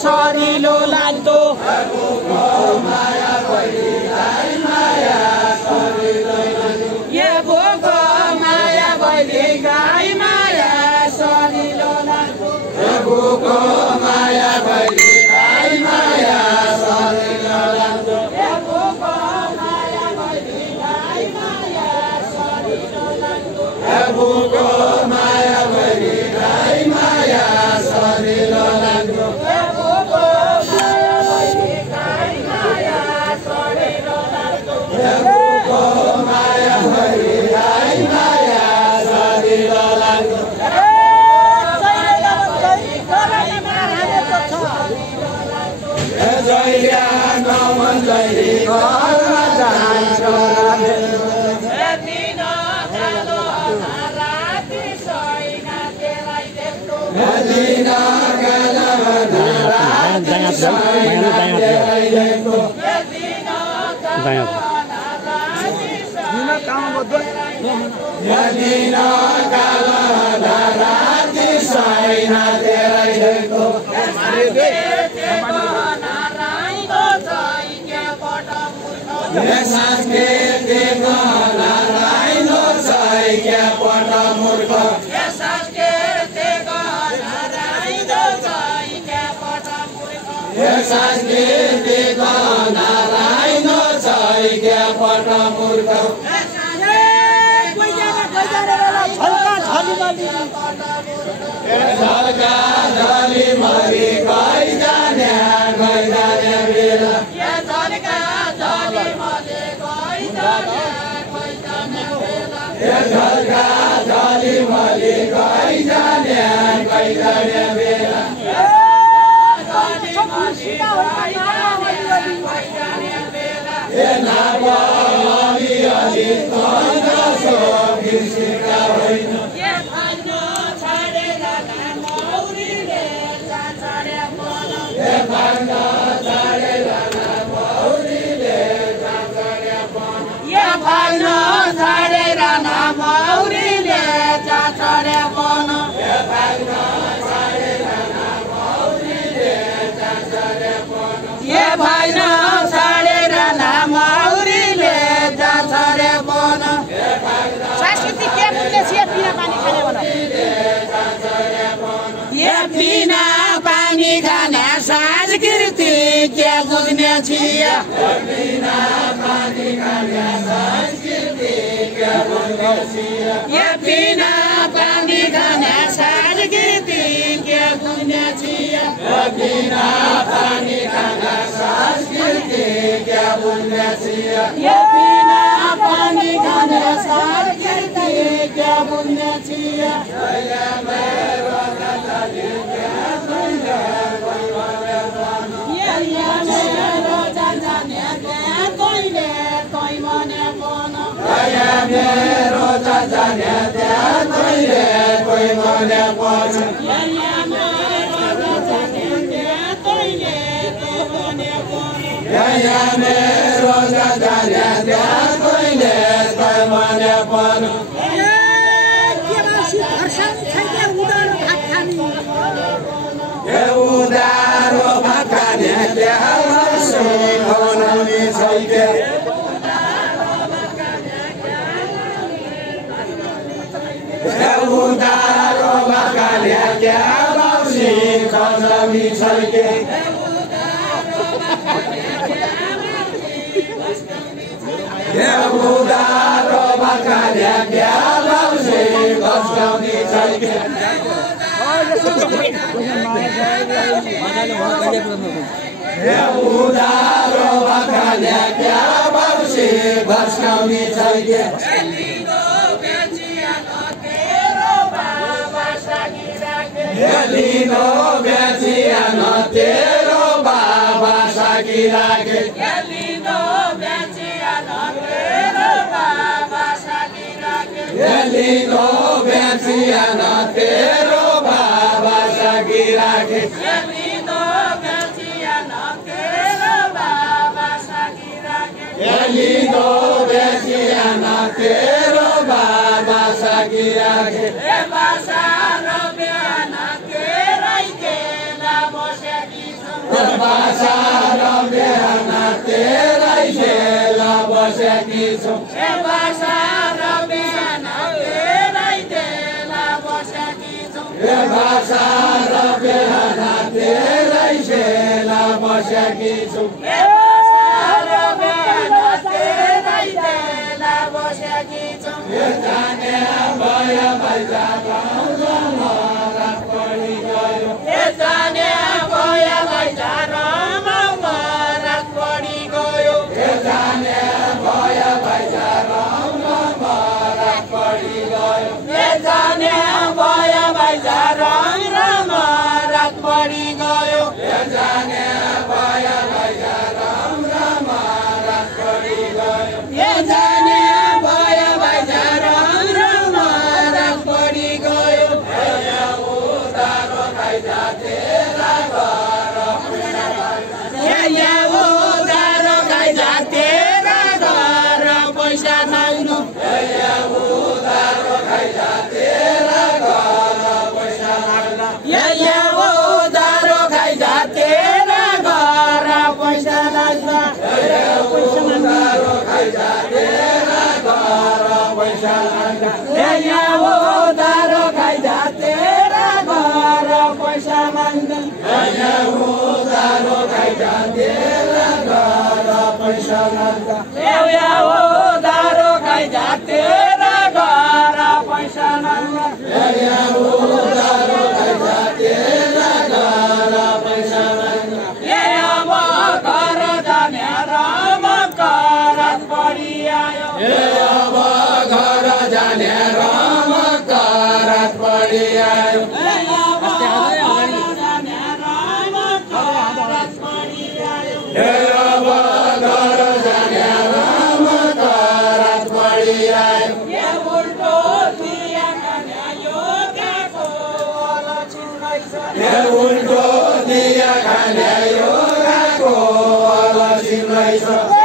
सरिलो लाग्दो लिँदो बेचिएन तेरो बाबा साकी राखे लिँदो बेचिएन तेरो बाबा साकी राखे लिँदो बेचिएन तेरो बाबा साकी राखे लिँदो बेचिएन तेरो बाबा साकी राखे लिँदो बेचिएन तेरो बाबा साकी राखे बासा बिहान तेरै खेला बसेकी छौ बासा र बिहान तेरै खेला बसेकी छौ बासा बिहान तेरै खेला बसेकी छौ बासा र बिहान तेरै खेला बसेकी छौ जाने भयो भैजा रात पढी गयो जाने भयो भैजा रात पढी गयो जाने भयो भैजा रात पढी गयो जाने भयो भैजा रात पढी गयो जाने भयो भैजा रात पढी गयो जाने भयो भैजा रात पढी गयो उधारो भैजा तेरा घर उधारो खाइजा तेरा घर पैसा माग्नु उधारो भैजा तेरा घर पैसा माग्न उधारो खाइजा तेरा घर पैसा लाग्छ उधारो भैजा तेरा घर पैसा माग्न उधारो खाइजा तेरा घर पैसा माग्दैन उधारो भैजा तेरा घर पैसा माग्न उधारो खाइजा तेरा घर पैसा माग्दैन उधारो भैजा तेरा घर पैसा माग्न अब घर जाने राम करत पढी आयो अब घर जाने राम करत पढी आयो अब जाने राम करत पढी आयो अब घर जाने राम करत पढी आयो उल्टो दिया खायो गएको अलक्षिण रहेछ उल्टो दिया खाने यो गएको अलक्षिण रहेछ